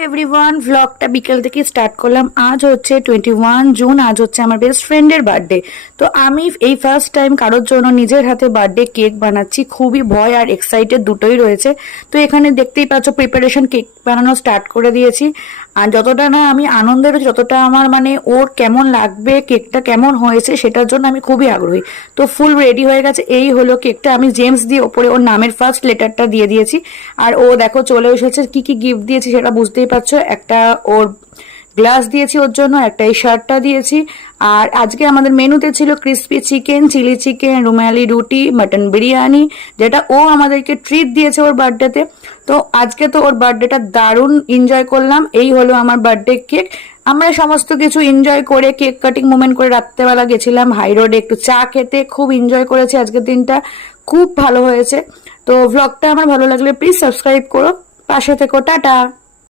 Everyone, ভ্লগটা বিকেল থেকে start করলাম। আজ হচ্ছে 21 জুন। আজ হচ্ছে আমার বেস্ট ফ্রেন্ডের বার্থডে। তো আমি এই ফার্স্ট টাইম কারোর জন্য নিজের হাতে বার্থডে কেক বানাচ্ছি। খুবই ভয় আর এক্সাইটেড দুটোই রয়েছে। তো এখানে দেখতেই পাচ্ছ প্রিপারেশন, কেক বানানো স্টার্ট করে দিয়েছি। আর যতটা না আমি আনন্দের, যতটা আমার ওর কেমন লাগবে, কেকটা কেমন হয়েছে সেটার জন্য আমি খুবই আগ্রহী। তো ফুল রেডি হয়ে গেছে। এই হলো কেকটা। আমি জেমস দিয়ে ওপরে ওর নামের ফার্স্ট লেটারটা দিয়ে দিয়েছি। আর ও দেখো চলে এসেছে। কি কি গিফট দিয়েছি সেটা বুঝতেই পারছো। একটা ওর গ্লাস দিয়েছি ওর জন্য, একটা এই শার্টটা দিয়েছি। আর আজকে আমাদের মেনুতে ছিল ক্রিসপি চিকেন, চিলি চিকেন, রুমালি রুটি, মাটন বিরিয়ানি, যেটা ও আমাদেরকে ট্রিট দিয়েছে ওর বার্থডেতে। তো আজকে তো ওর বার্থডেটা দারুণ এনজয় করলাম। এই হলো আমার বার্থডে কেক। আমরা সমস্ত কিছু এনজয় করে কেক কাটিং মোমেন্ট করে রাত্রেবেলা গেছিলাম হাই রোডে একটু চা খেতে। খুব এনজয় করেছি আজকের দিনটা, খুব ভালো হয়েছে। তো ভ্লগটা আমার ভালো লাগলে প্লিজ সাবস্ক্রাইব করো, পাশে থেকো। টাটা।